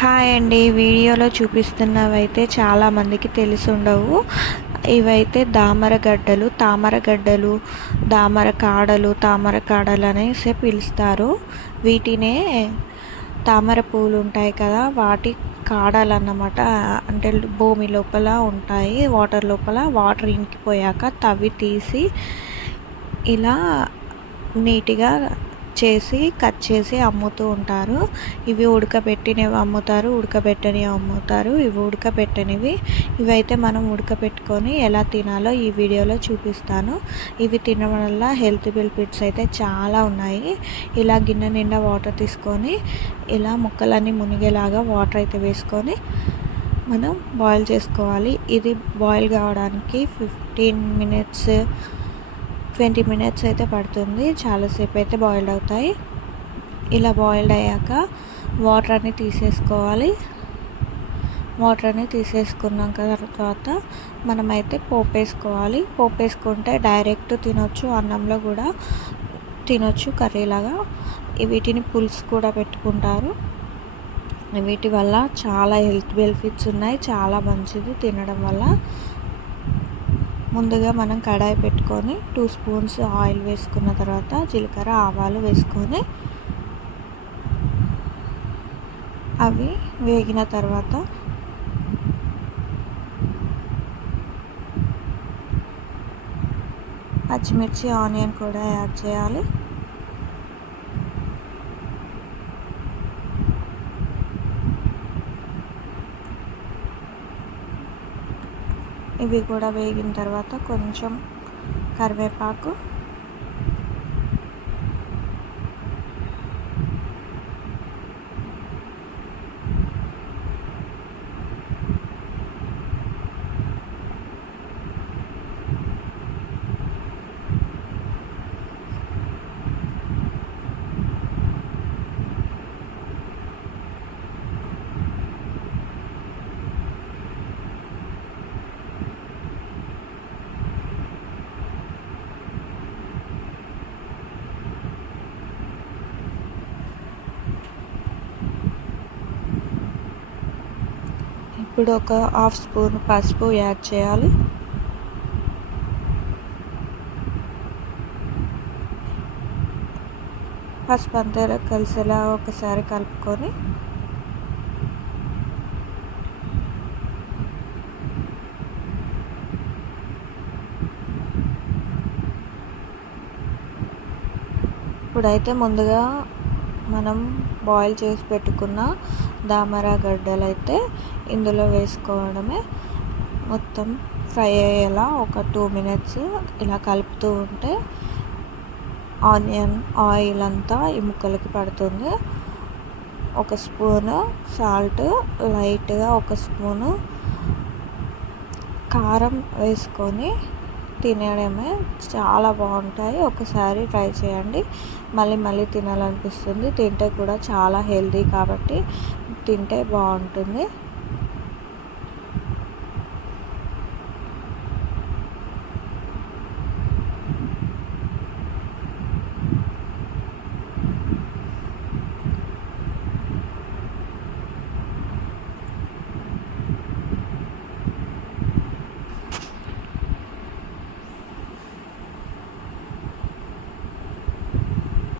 Hi అండి. వీడియోలో చూపిస్తున్నవైతే చాలామందికి తెలిసి ఉండవు ఇవైతే దామర గడ్డలు తామర గడ్డలు దామర కాడలు తామర కాడలు అనేసి పిలుస్తారు. వీటినే తామర పూలు ఉంటాయి కదా వాటి కాడలు అన్నమాట అంటే భూమి లోపల ఉంటాయి వాటర్ లోపల వాటర్ ఇంకిపోయాక తవ్వి తీసి ఇలా నీట్గా చేసి కట్ చేసి అమ్ముతూ ఉంటారు. ఇవి ఉడకబెట్టినవి అమ్ముతారు ఉడకబెట్టనివి అమ్ముతారు. ఇవి ఉడకబెట్టనివి. ఇవైతే మనం ఉడకబెట్టుకొని ఎలా తినాలో ఈ వీడియోలో చూపిస్తాను. ఇవి తినడం వల్ల హెల్త్ బెనిఫిట్స్ అయితే చాలా ఉన్నాయి. ఇలా గిన్నె నిండా వాటర్ తీసుకొని ఇలా ముక్కలన్నీ మునిగేలాగా వాటర్ అయితే వేసుకొని మనం బాయిల్ చేసుకోవాలి. ఇది బాయిల్ కావడానికి ఫిఫ్టీన్ మినిట్స్ ట్వంటీ మినిట్స్ అయితే పడుతుంది. చాలాసేపు అయితే బాయిల్డ్ అవుతాయి. ఇలా బాయిల్డ్ అయ్యాక వాటర్ అన్ని తీసేసుకోవాలి. వాటర్ అన్ని తీసేసుకున్నాక తర్వాత మనమైతే పోపు వేసుకోవాలి పోపు వేసుకుంటే డైరెక్ట్ తినొచ్చు అన్నంలో కూడా తినొచ్చు కర్రీలాగా. వీటిని పులుసు కూడా పెట్టుకుంటారు. వీటి వల్ల చాలా హెల్త్ బెనిఫిట్స్ ఉన్నాయి. చాలా మంచిది తినడం వల్ల. ముందుగా మనం కడాయి పెట్టుకొని టూ స్పూన్స్ ఆయిల్ వేసుకున్న తర్వాత జీలకర్ర ఆవాలు వేసుకొని అవి వేగిన తర్వాత పచ్చిమిర్చి ఆనియన్ కూడా యాడ్ చేయాలి. ఇవి కూడా వేగిన తర్వాత కొంచెం కరివేపాకు ఇప్పుడు ఒక హాఫ్ స్పూన్ పసుపు యాడ్ చేయాలి. పసుపు అంతా కలిసేలా ఒకసారి కలుపుకొని ఇప్పుడైతే ముందుగా మనం బాయిల్ చేసి పెట్టుకున్న దామర గడ్డలు అయితే ఇందులో వేసుకోవడమే. మొత్తం ఫ్రై అయ్యేలా ఒక టూ మినిట్స్ ఇలా కలుపుతూ ఉంటే ఆనియన్ ఆయిల్ అంతా ఈ ముక్కలకి పడుతుంది. ఒక స్పూను సాల్ట్ లైట్గా ఒక స్పూను కారం వేసుకొని తినడమే చాలా బాగుంటాయి. ఒకసారి ట్రై చేయండి. మళ్ళీ మళ్ళీ తినాలనిపిస్తుంది. తింటే కూడా చాలా హెల్దీ కాబట్టి తింటే బాగుంటుంది.